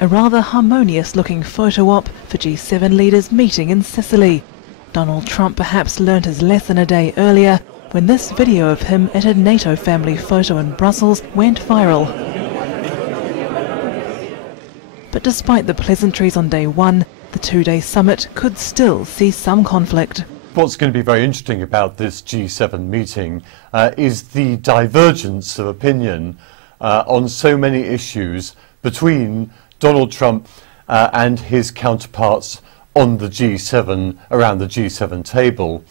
A rather harmonious-looking photo op for G7 leaders meeting in Sicily. Donald Trump perhaps learnt his lesson a day earlier when this video of him at a NATO family photo in Brussels went viral. But despite the pleasantries on day one, the two-day summit could still see some conflict. What's going to be very interesting about this G7 meeting is the divergence of opinion on so many issues between Donald Trump and his counterparts on the G7, around the G7 table.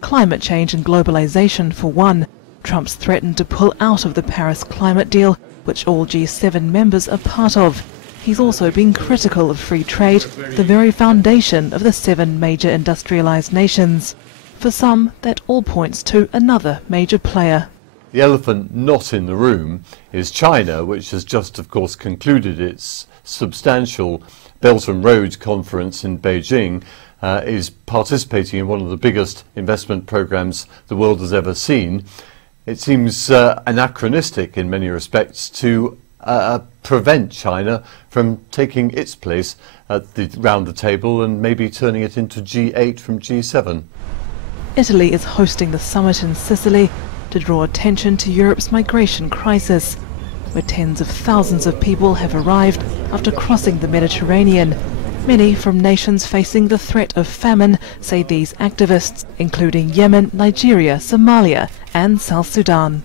Climate change and globalization for one. Trump's threatened to pull out of the Paris climate deal, which all G7 members are part of. He's also been critical of free trade, the very foundation of the 7 major industrialized nations. For some, that all points to another major player. The elephant not in the room is China, which has just, of course, concluded its substantial Belt and Road conference in Beijing, is participating in one of the biggest investment programs the world has ever seen. It seems anachronistic in many respects to prevent China from taking its place round the table and maybe turning it into G8 from G7. Italy is hosting the summit in Sicily to draw attention to Europe's migration crisis, where tens of thousands of people have arrived after crossing the Mediterranean. Many from nations facing the threat of famine, say these activists, including Yemen, Nigeria, Somalia and South Sudan.